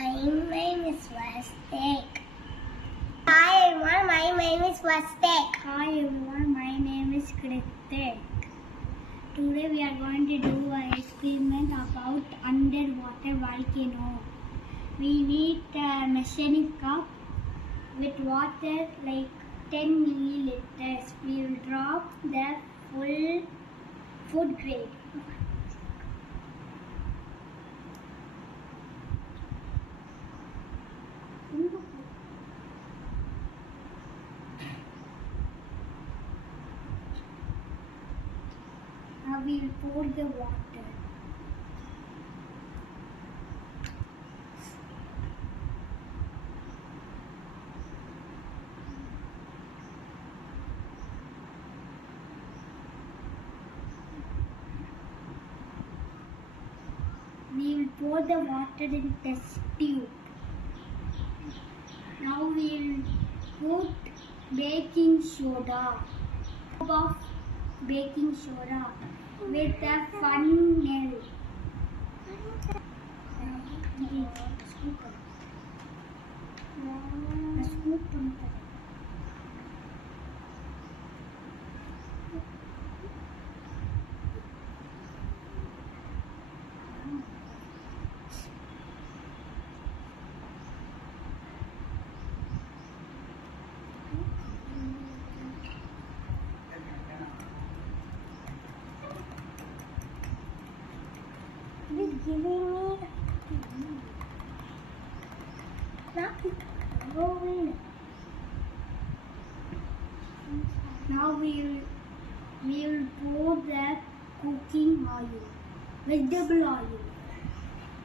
My name is Vastek. Hi everyone, my name is Vastek. Hi everyone, my name is Kritik. Today we are going to do an experiment about underwater volcano. We need a measuring cup with water like 10 milliliters. We will drop the full food grade. Now we will pour the water. We will pour the water in test tube. Now we will put baking soda. Of baking soda with a funnel. He's giving me Now we will pour the cooking oil, vegetable oil,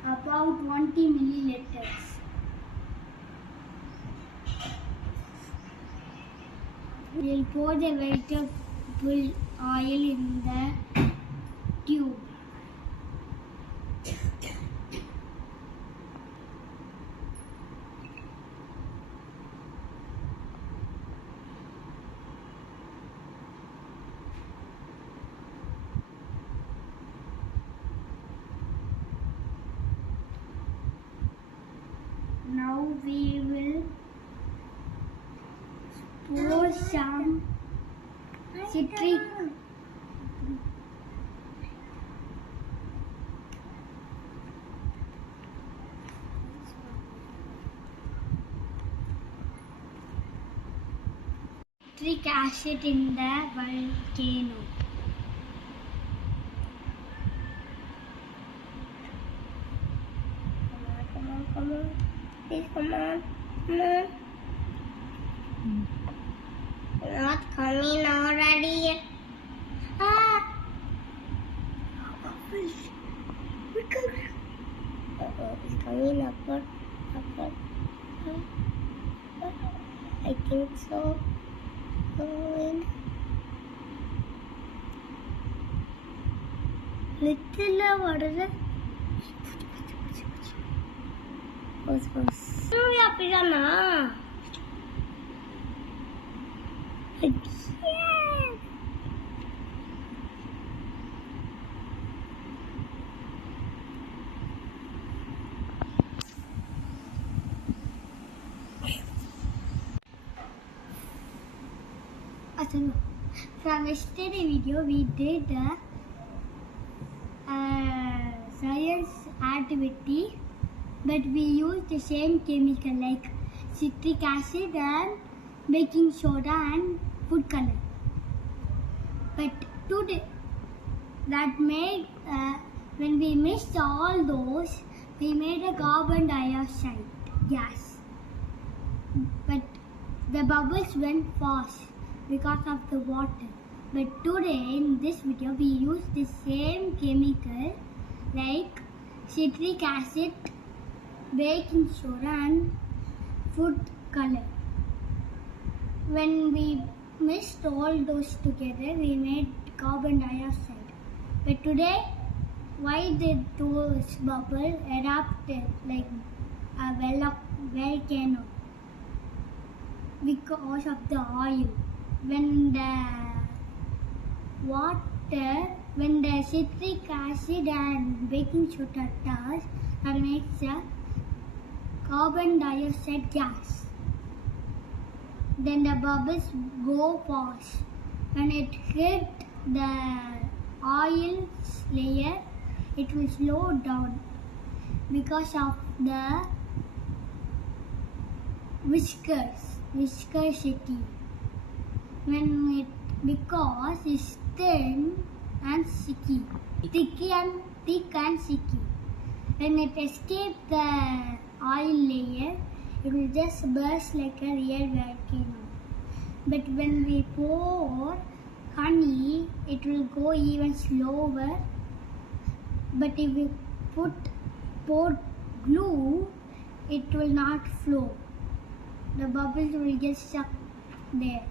about 20 milliliters. We will pour the vegetable oil in the tube. Now we will pour some citric acid in the volcano. Come on. Please come on. Not coming already. It's coming upward. I think so. Little water. Pause. No, we are piranha. From yesterday video, we did a science activity, but we used the same chemical like citric acid and baking soda and food color. But today, that made when we mixed all those, we made a carbon dioxide gas. But the bubbles went fast because of the water. But today in this video we use the same chemical like citric acid, baking soda and food color. When we mixed all those together we made carbon dioxide. But today why did those bubbles erupted like a volcano? Because of the oil. When the citric acid and baking soda touch, that makes a carbon dioxide gas. Then the bubbles go fast. When it hit the oil layer, it will slow down because of the viscouscity. Because it's thin and sticky, thick and sticky. When it escapes the oil layer, it will just burst like a real volcano. But when we pour honey, it will go even slower. But if we pour glue, it will not flow. The bubbles will get stuck there.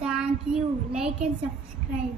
Thank you. Like and subscribe.